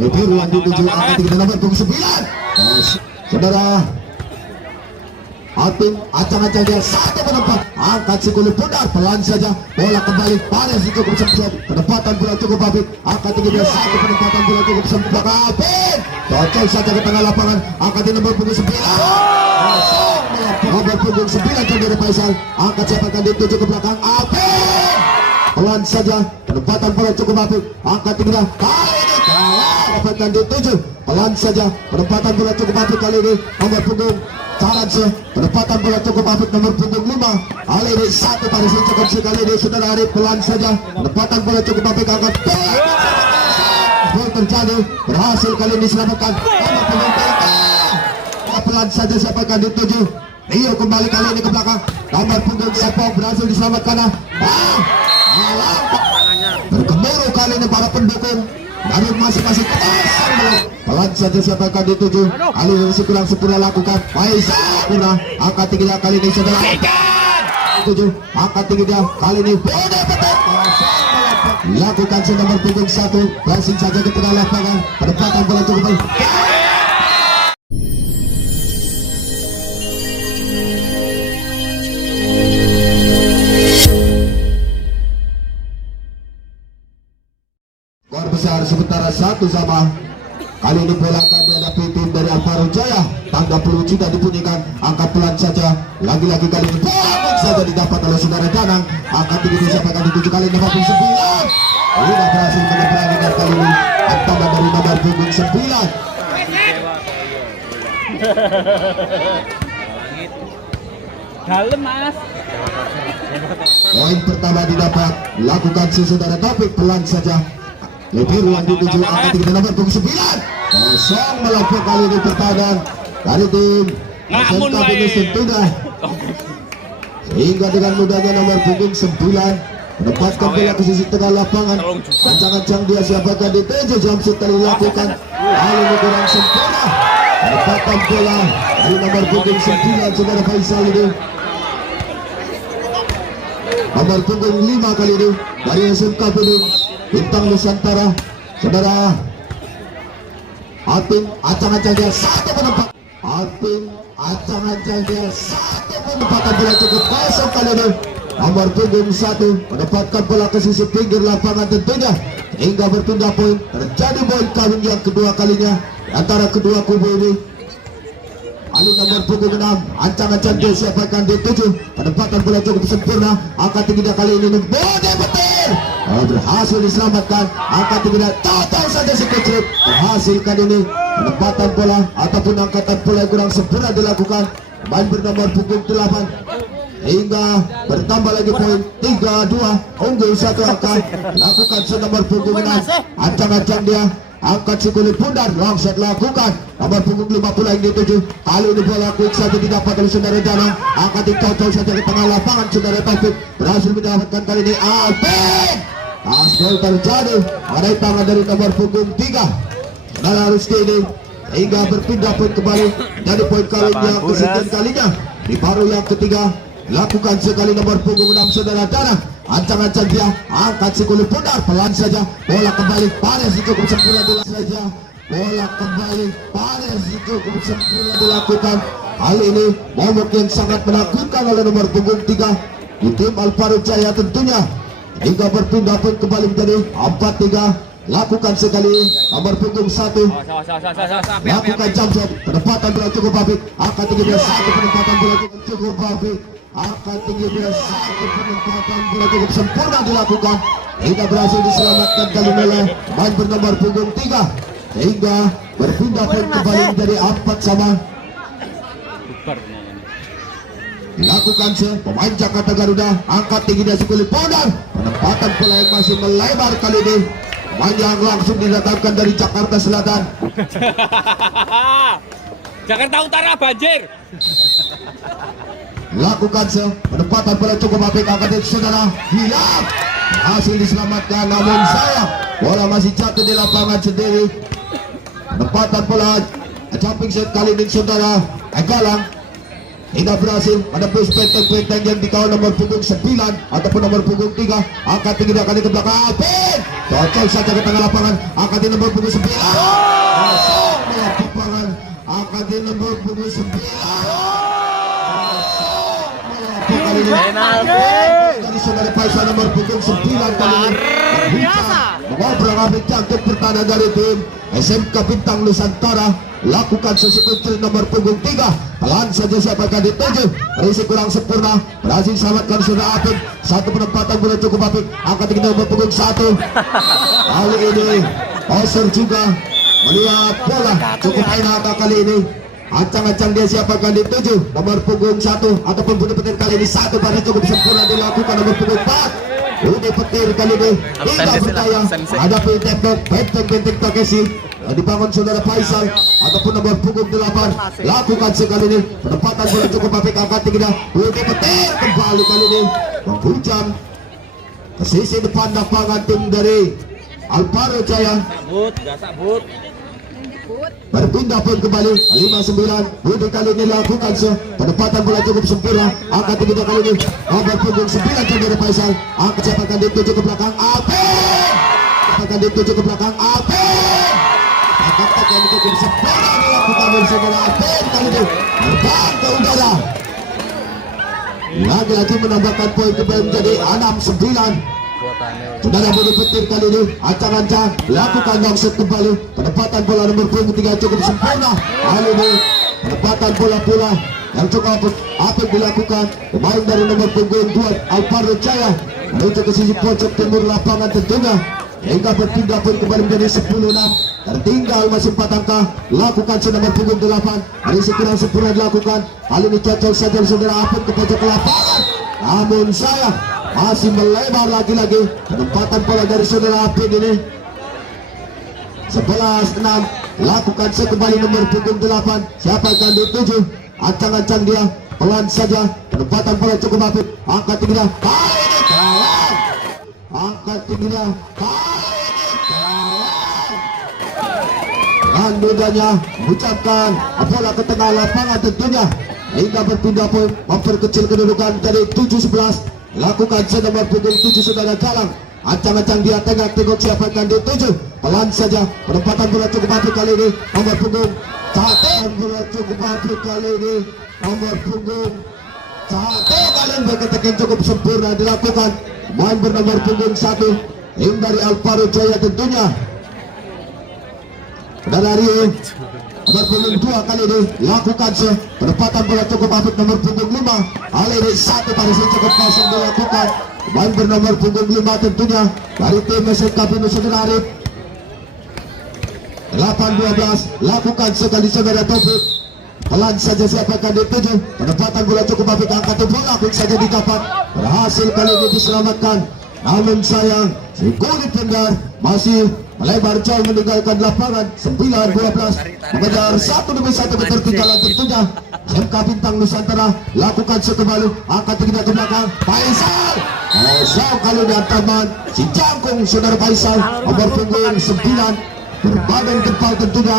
lebih ruang dituju angka 3 nomor punggung 9. Saudara Atim acang-acang dia satu penempat angkat sikuli pundar pelan saja bola kembali pada si cukup sempit penempatan bola cukup apik angkat tinggi dia satu penempatan bola cukup sempit apik cocok saja ke tengah lapangan angkat di nomor punggung 9 nomor punggung 9 Chandra Faisal angkat siapa akan dituju ke belakang apik pelan saja penempatan bola cukup apik angkat tinggi dia kali ini dapatkan dituju pelan saja penempatan bola cukup apik kali ini nomor punggung Taranse, penempatan bola cukup apik nomor punggung 5 kali ini satu pada si cukup sekali ini saudara Arif pelan saja penempatan bola cukup apik angkat bola terjadi berhasil kali ini diselamatkan nomor punggung 3 pelan saja siapa akan dituju Rio kembali kali ini ke belakang nomor punggung Sepok berhasil diselamatkan bergemuruh kali ini para pendukung dari masing-masing pelan saja siapa akan dituju kali ini masih kurang sempurna lakukan Faisal kurang angkat tinggi dia kali ini saudara tujuh angkat tinggi dia kali ini bodoh petak lakukan si nomor punggung 1 passing saja ke tengah lapangan penempatan bola cukup baik skor besar sementara 1-1. Kali ini bola akan dihadapi tim dari Alvaro Jaya. Tanda peluru sudah dibunyikan. Angkat pelan saja. Lagi-lagi kali ini bola saja didapat oleh saudara Danang. Angkat tinggi siapa akan dituju kali ini 49. Sudah berhasil menyeberangi dan kali ini tambah dari nomor punggung 9. Dalam mas. Poin pertama didapat. Lakukan si saudara Taufik pelan saja. Lebih ruang dituju angka 3 nomor punggung 9. Kosong melakukan kali ini pertahanan dari tim SMK Binus Tentudah. Sehingga dengan mudahnya nomor punggung 9 menempatkan bola ke sisi tengah lapangan. Kencang-kencang dia siapkan dituju jumpsuit kali dilakukan. Kali ini kurang sempurna. Menempatkan bola dari nomor punggung 9 saudara Faisal ini. Nomor punggung 5 kali ini dari SMK Binus Bintang Nusantara saudara Atim acang-acang dia satu penempat Atim acang-acang dia satu penempatan bola cukup kosong kali ini nomor punggung 1 menempatkan bola ke sisi pinggir lapangan tentunya hingga bertunda poin terjadi poin kawin yang kedua kalinya antara kedua kubu ini. Kali nomor punggung 6 ancang-ancang dia siapa akan dituju penempatan bola cukup sempurna angkat tinggi dia kali ini bodoh betul berhasil diselamatkan angkat tinggi dia total saja si kecil berhasil kali ini penempatan bola ataupun angkatan bola yang kurang sempurna dilakukan main bernomor punggung 8 hingga bertambah lagi poin 3-2 unggul satu angka lakukan si nomor punggung 6 ancang-ancang dia angkat si kulit pundar longset lakukan nomor punggung 50 yang dituju kali ini bola quick saja didapat oleh saudara Danang angkat dicocok saja ke tengah lapangan saudara Taufik berhasil mendapatkan kali ini Alvin asbol terjadi ada tangan dari nomor punggung 3 saudara Rizky ini hingga berpindah poin kembali dari poin kali yang kesekian kalinya di paruh yang ketiga lakukan sekali nomor punggung 6 saudara Danang ancang-ancang dia angkat si kulit pundar pelan saja bola kembali pada si cukup sempurna saja bola kembali pada si cukup sempurna dilakukan kali ini momok yang sangat menakutkan oleh nomor punggung 3 di tim Alvaro Jaya tentunya hingga berpindah poin kembali menjadi 4-3 lakukan sekali nomor punggung 1 lakukan jump penempatan bola cukup apik angkat tinggi dia satu penempatan bola cukup apik angkat tinggi dia satu penempatan bola cukup sempurna dilakukan hingga berhasil diselamatkan kali ini main bernomor punggung 3 hingga berpindah poin kembali menjadi 4-sama. Dilakukan pemain Jakarta Garuda angkat tinggi dia kulit pondar penempatan bola yang masih melebar kali ini pemain yang langsung didatangkan dari Jakarta Selatan Jakarta Utara banjir lakukan penempatan bola cukup apik angkat itu saudara hilang hasil diselamatkan namun sayang bola masih jatuh di lapangan sendiri penempatan bola jumping set kali ini saudara Galang Tidak berhasil menembus benteng-benteng yang dikawal nomor punggung 9 ataupun nomor punggung 3. Angkat tinggi dia kali ke belakang. Alvin cocok saja ke tengah lapangan. Angkat di nomor punggung 9. Masuk melakukan. Angkat di nomor punggung 9. Kali ini dari saudara Faisal nomor punggung 9 kali ini mengobrol ambil jangkut pertahanan dari tim SMK Bintang Nusantara. Lakukan sesi kunci nomor punggung 3. Pelan saja siapkan dituju. Risiko kurang sempurna. Berhasil selamatkan saudara Apik. Satu penempatan bola cukup apik. Angkat tinggi nomor punggung 1. Kali ini Oser juga melihat bola cukup enak kali ini. Ancang-ancang dia siapkan dituju nomor punggung 1 ataupun bunuh petir kali ini. Satu pada cukup sempurna dilakukan nomor punggung 4. Bunuh petir kali ini tidak berdaya hadapi tembok benteng-benteng Takeshi. Dibangun saudara Faisal ataupun nomor punggung 8. Lakukan sekali ini penempatan bola cukup apik. Angkat tinggi dah bunuh petir kembali kali ini menghujam ke sisi depan lapangan tim dari Alvaro Jaya. Sabut. Berpindah pun kembali 59. Budi kali ini lakukan penempatan bola cukup sempurna. Angkat tinggi kali ini nomor punggung 9 saudara Faisal. Angkat siapkan dituju ke belakang Alvin. Siapkan dituju ke belakang Alvin. Angkat yang cukup sempurna dilakukan oleh saudara Alvin kali ini terbang ke udara. Lagi-lagi menambahkan poin kembali menjadi 6-9. Saudara bunuh petir kali ini ancang-ancang lakukan longshoot kembali. Penempatan bola nomor punggung 3 cukup sempurna. Kali ini penempatan bola-bola yang cukup apik dilakukan pemain dari nomor punggung 2 Alvaro Jaya menuju ke sisi pojok timur lapangan tentunya hingga berpindah pun kembali menjadi 10-6. Tertinggal masih 4 angka. Lakukan nomor punggung 8. Hari kurang sempurna dilakukan. Kali ini cocok saja saudara apik ke pojok lapangan. Namun sayang masih melebar lagi-lagi penempatan bola dari saudara Apin ini. 11-6. Lakukan kembali nomor punggung 8. Siapa yang dituju? Ancang-ancang dia pelan saja penempatan bola cukup apik. Angkat tinggi dia kali ini kalah. Angkat tinggi dia kali ini kalah. Dan mudahnya mengucapkan bola ke tengah lapangan tentunya hingga berpindah pun memperkecil kedudukan dari 7-11. Lakukan nomor punggung 7 saudara Galang. Ancang-ancang dia tengok siapa yang dituju. Pelan saja penempatan bola cukup apik kali ini nomor punggung 1. Bola cukup apik kali ini nomor punggung 1. Kali ini berketekan cukup sempurna dilakukan main bernomor punggung 1 tim dari Alvaro Jaya tentunya. Saudara Rio nomor punggung 2 kali ini lakukan penempatan bola cukup apik nomor punggung 5. Kali ini satu pada cukup kosong dilakukan main bernomor punggung 5 tentunya dari tim SMK Nusantara Arif. 8-12 lakukan sekali saudara Taufik. Pelan saja siapa akan dituju. Penempatan bola cukup apik. Angkat bola pun saja didapat. Berhasil kali ini diselamatkan. Namun sayang si kulit tenggar masih melebar jauh meninggalkan lapangan. 9-12 mengejar 1-1 ketertinggalan tentunya. SMK Bintang Nusantara lakukan kembali. Angkat tinggi ke belakang Faisal. Faisal kali ini antaman si jangkung saudara Faisal nomor punggung 9 berbadan kepal tentunya.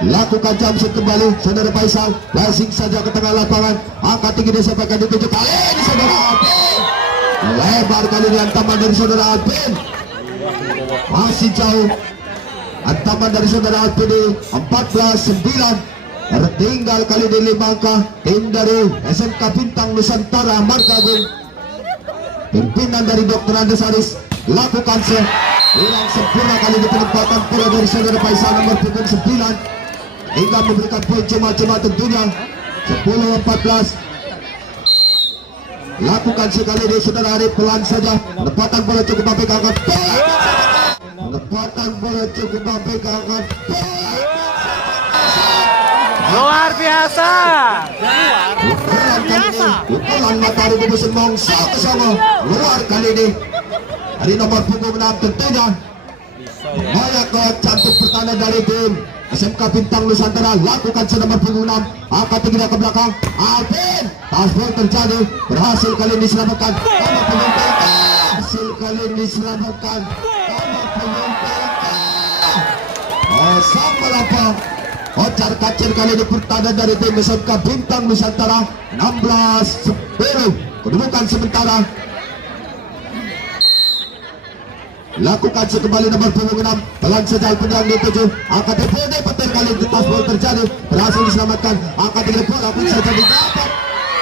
Lakukan jumpshot kembali saudara Faisal. Passing saja ke tengah lapangan. Angkat tinggi dia sampai dituju kali ini saudara Alvin. Lebar kali ini antaman dari saudara Alvin. Masih jauh antaman dari saudara Alvin ini 14-9. Tertinggal kali ini 5 angka tim dari SMK Bintang Nusantara Margagung. Pimpinan dari Dr. Andes Aris lakukan kurang sempurna kali ini penempatan bola dari saudara Faisal nomor punggung 9 hingga memberikan poin cuma-cuma tentunya. 10-14 lakukan sekali ini saudara Arif. Pelan saja penempatan bola cukup apik. Angkat penempatan bola cukup apik. Angkat luar biasa. pukulan matahari di musim mongso ke sana luar kali ini dari nomor punggung 6 tentunya. Banyak cantik pertahanan dari tim SMK Bintang Nusantara. Lakukan nomor punggung 6. Angkat tinggi ke belakang Alvin. Touchdown terjadi. Berhasil kali ini diselamatkan nomor punggung 3. Berhasil kali ini diselamatkan nomor punggung 3. Sang melapang Ocar kacir kali ini pertahanan dari tim SMK Bintang Nusantara 16-10. Kedudukan sementara. Lakukan kembali nomor punggung 6. Pelan saja penyerang di 7. Angkat TPD petir kali ini tas bola terjadi. Berhasil diselamatkan. Angkat tinggi bola pun saja didapat.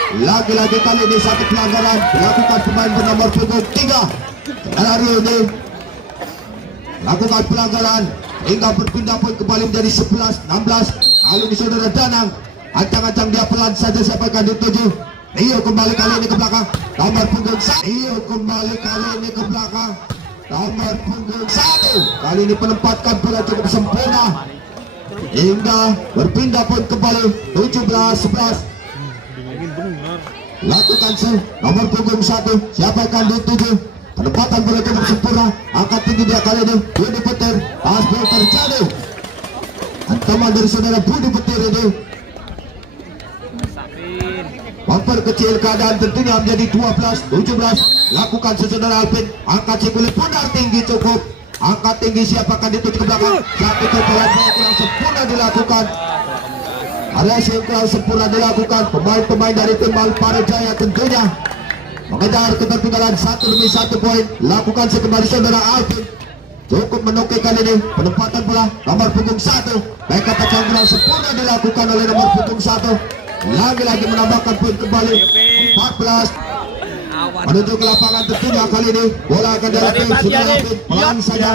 Lagi-lagi kali ini satu pelanggaran dilakukan pemain bernomor punggung 3. Hari ini lakukan pelanggaran hingga berpindah poin kembali menjadi 11-16. Kali ini saudara Danang ancang-ancang dia pelan saja sampaikan di 7. Rio kembali kali ini ke belakang nomor punggung 1. Rio kembali kali ini ke belakang nomor punggung 1. Kali ini penempatan bola cukup sempurna hingga berpindah poin kembali 17-11. Lakukan nomor punggung 1 siapaikan di 7. Penempatan bola cukup sempurna. Angkat tinggi dia kali ini Budi Petir. Pas bola terjadi ancaman dari saudara Budi Petir ini memperkecil keadaan tentunya menjadi 12-17. Lakukan saudara Alvin. Angkat si kulit pundar tinggi cukup. Angkat tinggi siapakah dituju ke belakang. Satu kebalan bola kurang sempurna dilakukan. Ada yang kurang sempurna dilakukan. Pemain-pemain dari tim Malpara Jaya tentunya mengejar ketertinggalan 1 demi 1 poin. Lakukan kembali saudara Alvin. Cukup menukik kali ini penempatan bola nomor punggung 1. Baik kata kurang sempurna dilakukan oleh nomor punggung 1. Lagi-lagi menambahkan poin kembali 14 menuju ke lapangan tentunya. Kali ini bola akan dari sudah Alvin pelan saja.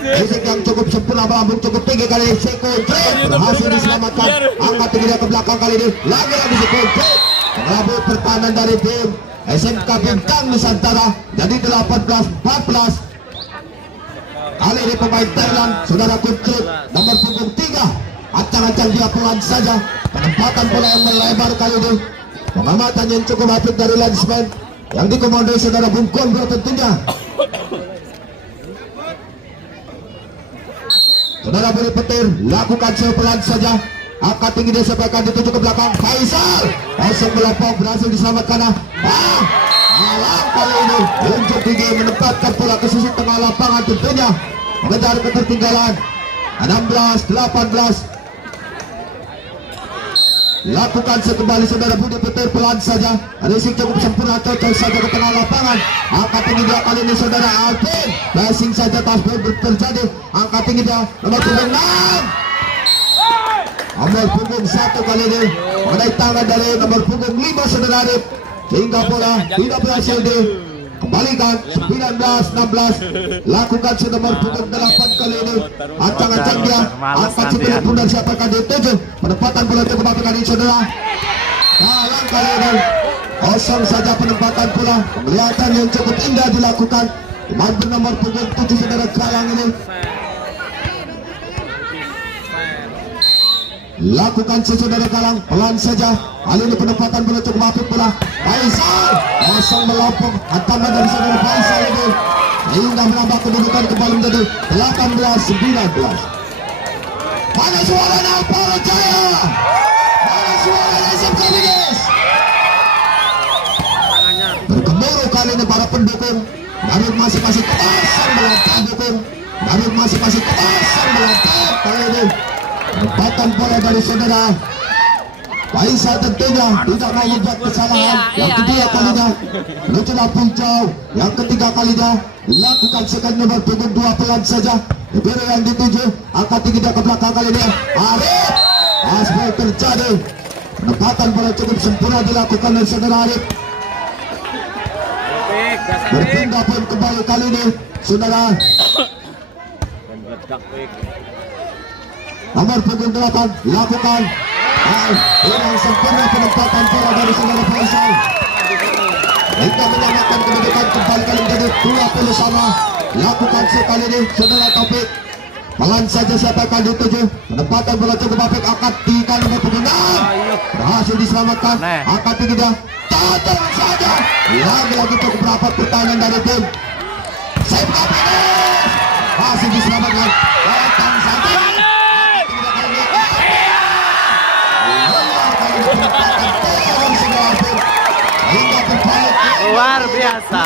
Fisik yang cukup sempurna, melambung cukup tinggi kali ini. Sekunci berhasil diselamatkan. Angkat tinggi dia ke belakang kali ini. Lagi-lagi sekunci melambung pertahanan dari tim SMK Bintang Nusantara jadi 18-14. Kali ini pemain Thailand saudara Kuncuk nomor punggung 3. Acang-acang dia pelan saja. Penempatan bola yang melebar kali ini. Pengamatan yang cukup apik dari linesman yang dikomandoi saudara Bung Kondro tentunya. Saudara Budi Petir lakukan sepelan saja. Angkat tinggi dia sampaikan dituju ke belakang. Faisal langsung melopong berhasil diselamatkan. Alang kali ini unjuk tinggi menempatkan bola ke sisi tengah lapangan tentunya mengejar ketertinggalan 16-18. Lakukan kembali saudara Budi Petir pelan saja. Racing cukup sempurna cocok saja ke tengah lapangan. Angkat tinggi dia kali ini saudara Alvin. Passing saja tas bola terjadi. Angkat tinggi dia nomor punggung 6. Nomor punggung 1 kali ini mengenai tangan dari nomor punggung 5 saudara Arif. Sehingga bola tidak berhasil dikembalikan 19-16. Lakukan nomor punggung 8 kali ini. Ancang-ancang dia angkat sebelah pundar siapakah di 7. Penempatan bola cukup apik kali ini saudara. Kalang kali ini kosong saja penempatan bola. Kelihatan yang cukup indah dilakukan. Pemain nomor punggung 7 saudara Kalang ini. Lakukan saudara Kalang pelan saja. Kali ini penempatan bola cukup apik bola. Faisal kosong melopong hantaman dari saudara Faisal ini hingga menambah kedudukan kembali menjadi 18-19. Mana suara Malpara Jaya? Mana suara SMK Bigis? Bergemuruh kali ini para pendukung dari masing-masing kemasan melantang dukung. Dari masing-masing kemasan melantang kali ini. Penempatan bola dari saudara Faisal tentunya tidak mau membuat kesalahan. Yang kedua kalinya menuju lampu jauh. Yang ketiga kalinya lakukan sekali nomor punggung 2 pelan saja. Negara yang dituju angkat tinggi dia ke belakang kali ini Arif. Asbel terjadi. Penempatan bola cukup sempurna dilakukan oleh saudara Arif. Berpindah poin kembali kali ini saudara nomor punggung 8 lakukan dengan sempurna penempatan bola dari saudara Faisal hingga menyamakan kedudukan kembali kali menjadi 20 sama. Lakukan sekali ini saudara Taufik pelan saja siapakah di 7. Penempatan bola cukup apik. Angkat tinggi nomor punggung 6 berhasil diselamatkan. Angkat tinggi dia tatang saja. Lagi-lagi cukup rapat pertahanan dari tim SMK Bigis masih diselamatkan. Tatang saja. Luar biasa.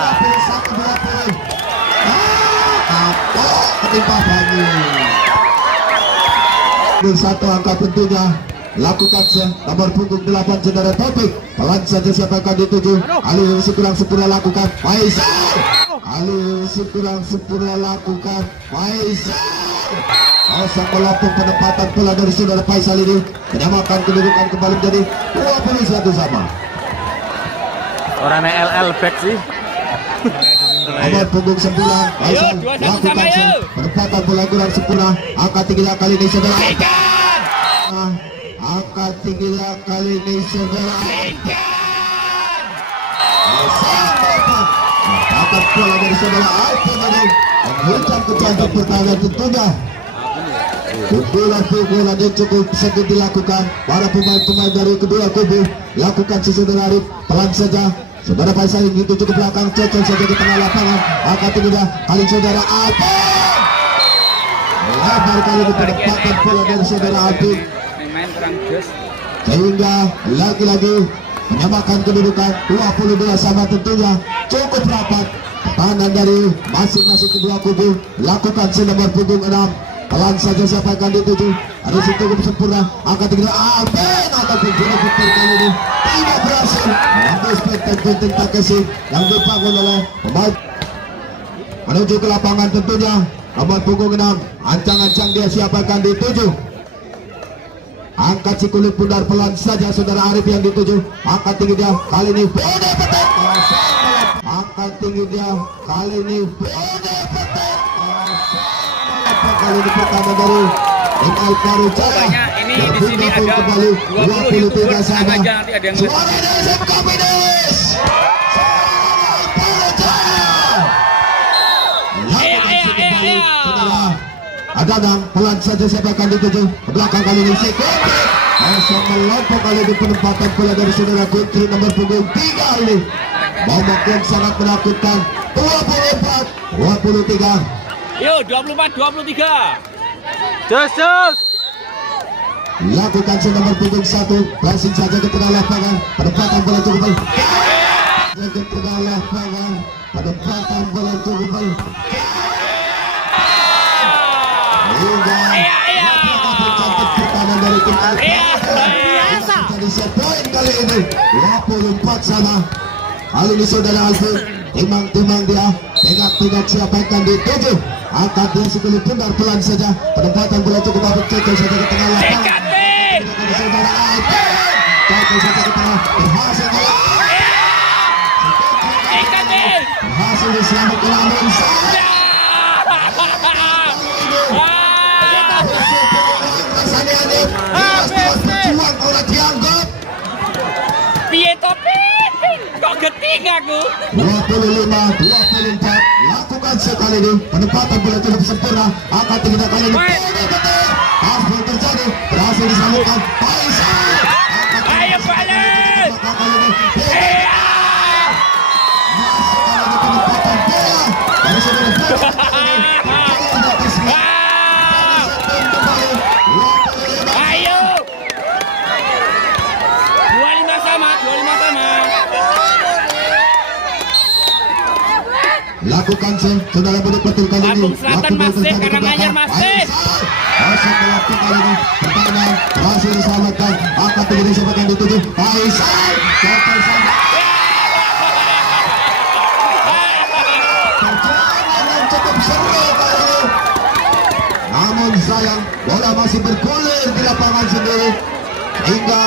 Satu angka tentunya lakukan nomor punggung 8 saudara Taufik. Pelan saja siapa akan dituju. Ali masih kurang sempurna lakukan Faisal. Ali masih kurang sempurna lakukan Faisal. Sang melopong penempatan bola dari saudara Faisal ini menyamakan kedudukan kembali menjadi 21 sama. Orangnya LL back sih. Nomor punggung 9 Faisal lakukan penempatan bola kurang sempurna. Angkat tinggi kali ini saudara. Angkat tinggi kali ini saudara. Angkat bola dari saudara Alvin ini menghujam ke jantung pertahanan tentunya. Pukulan yang cukup sedikit dilakukan para pemain-pemain dari kedua kubu. Lakukan saudara Arif pelan saja. Saudara Faisal ini dituju ke belakang, cocok saja di tengah lapangan. Angkat tinggi kali saudara Alvin. Lebar kali ini penempatan bola dari saudara Alvin. Main kurang jos. Sehingga lagi-lagi menyamakan kedudukan 22 sama tentunya. Cukup rapat pertahanan dari masing-masing kedua kubu. Lakukan nomor punggung 6. Pelan saja siapa akan dituju. Ada situ cukup sempurna. Angkat tinggi Alvin ataupun putar kali ini tidak berhasil mengambil spektak Takeshi yang dibangun oleh pemain. Menuju ke lapangan tentunya nomor punggung 6. Ancang-ancang dia siapa akan dituju. Angkat si kulit pundar pelan saja saudara Arif yang dituju. Angkat tinggi dia kali ini Bode petek. Angkat tinggi dia kali ini Bode petek. Kali ini pertama dari Emal Parucaya. Ini di sini ada 20 sama aja nanti ada yang suara dari SMK Finish. Adadang pelan saja siapa akan dituju ke belakang kali ini Sekuti. Langsung melompok kali di penempatan bola dari saudara Kutri nomor punggung 3 ini. Momok yang sangat menakutkan 24-23. Yo 24-23. Jos. Lakukan nomor punggung 1. Passing saja ke tengah lapangan. Penempatan bola cukup baik. Ke tengah lapangan. Penempatan bola cukup baik. Hingga pertahanan dari tim biasa. Jadi sepoin kali ini 24 sama. Kali ini saudara Alvin timang-timang dia. Tegak-tegak siapa akan dituju. Angkat dia sekali pundar pelan saja. Penempatan bola cukup baik. Cocok saja ke tengah lapangan. Saudara Alvin cocok saja ke tengah. Berhasil berhasil diselamatkan Amin Syah. Piye topi? Kok geting aku? 25-24. Lakukan sekali ini. Penempatan bola cukup sempurna. Angkat tinggi kali ini. Hasil terjadi. Berhasil diselamatkan Faisal. Ayo balik. Iya. Masuk kali ini penempatan bola. Dari saudara Ayo. 25 sama. Lakukan saudara Budi Petir kali ini. Lampung Selatan masih, Karanganyar masih. Masuk ke lapangan kali ini. Pertahanan berhasil diselamatkan. Angkat tinggi siapa yang dituju. Faisal. Pertahanan cukup seru kali ini. Namun sayang bola masih bergulir di lapangan sendiri. Hingga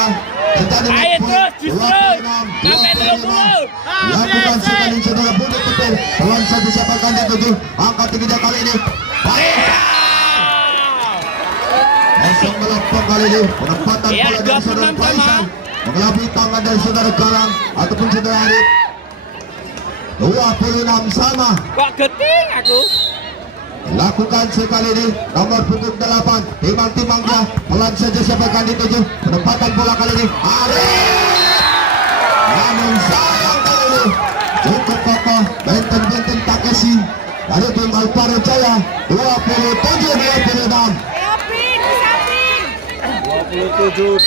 terjadi Ayo terus, justru. 26, Sampai 30. Lakukan sekali saudara Budi Petir. Pelan satu siapa akan dituju. Angkat tinggi dia kali ini. Langsung melempar kali ini. Penempatan Ya, bola dari saudara 26 sama. Faisal. Mengelabui tangan dari saudara Galang ataupun saudara Arif. 26 sama. Kok geting aku? Lakukan sekali ini nomor punggung 8. Timang-timang dia. Pelan saja siapa akan dituju. Penempatan bola kali ini Arif. Namun sayang kali ini cukup kokoh benten-benten Takeshi dari tim Alparo Jaya. 27-26. 27-26.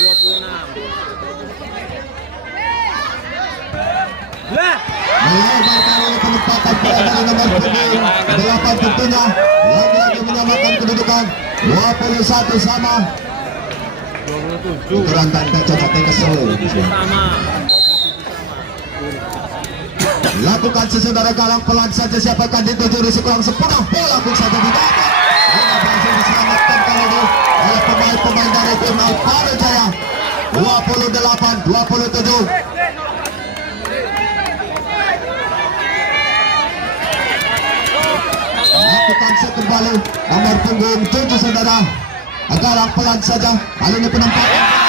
Lah. Melebar kali penempatan bola dari nomor punggung 8 tentunya. Lagi-lagi menyamakan kedudukan 21 sama. 27 Ukuran tanda cocoknya kesel. sama. Lakukan sesaudara galang pelan saja, siapa akan dituju risiko yang sempurna. Bola pun saja tidak. Bola berhasil diselamatkan kali ini oleh pemain-pemain dari tim Alparo Jaya. 28-27. Lakukan set kembali nomor punggung 7 saudara. Galang pelan saja. Kali ini penempatan